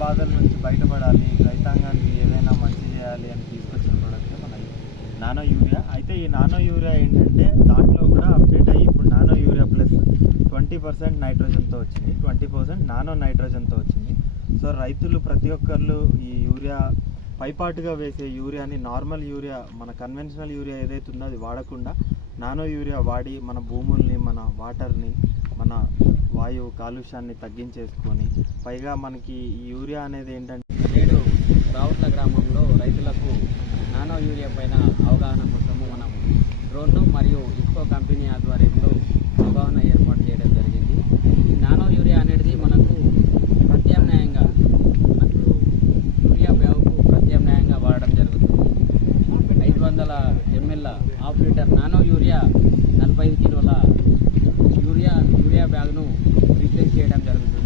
బాధల నుంచి బయటపడాలి, రైతాంగానికి ఏదైనా మంచి చేయాలి అని తీసుకొచ్చిన ప్రోడక్ట్ మన నానో యూరియా. అయితే ఈ నానో యూరియా ఏంటంటే దాంట్లో కూడా అప్డేట్ అయ్యి ఇప్పుడు నానో యూరియా ప్లస్ 20% నైట్రోజన్తో వచ్చింది, 20% నానో నైట్రోజన్తో వచ్చింది. సో రైతులు ప్రతి ఒక్కళ్ళు ఈ యూరియా పైపాటుగా వేసే యూరియాని, నార్మల్ యూరియా మన కన్వెన్షనల్ యూరియా ఏదైతే ఉందో అది వాడకుండా నానో యూరియా వాడి మన భూముల్ని, మన వాటర్ని, మన వాయువు కాలుష్యాన్ని తగ్గించేసుకొని పైగా మనకి ఈ యూరియా అనేది ఏంటంటే నేడు రావుట్ల గ్రామంలో రైతులకు నానో యూరియా పైన అవగాహన కోసము మనం డ్రోన్ మరియు ఇఫ్కో కంపెనీ ఆధ్వర్యంలో అవగాహన ఏర్పాటు చేయడం జరిగింది. ఈ నానో యూరియా అనేది మనకు ప్రత్యామ్నాయంగా మనకు యూరియా బ్యాగుకు ప్రత్యామ్నాయంగా వాడడం జరుగుతుంది. 500 ml half litre nano urea 45 కిలోల యూరియా బ్యాగ్ను రీప్లేస్ చేయడం జరుగుతుంది.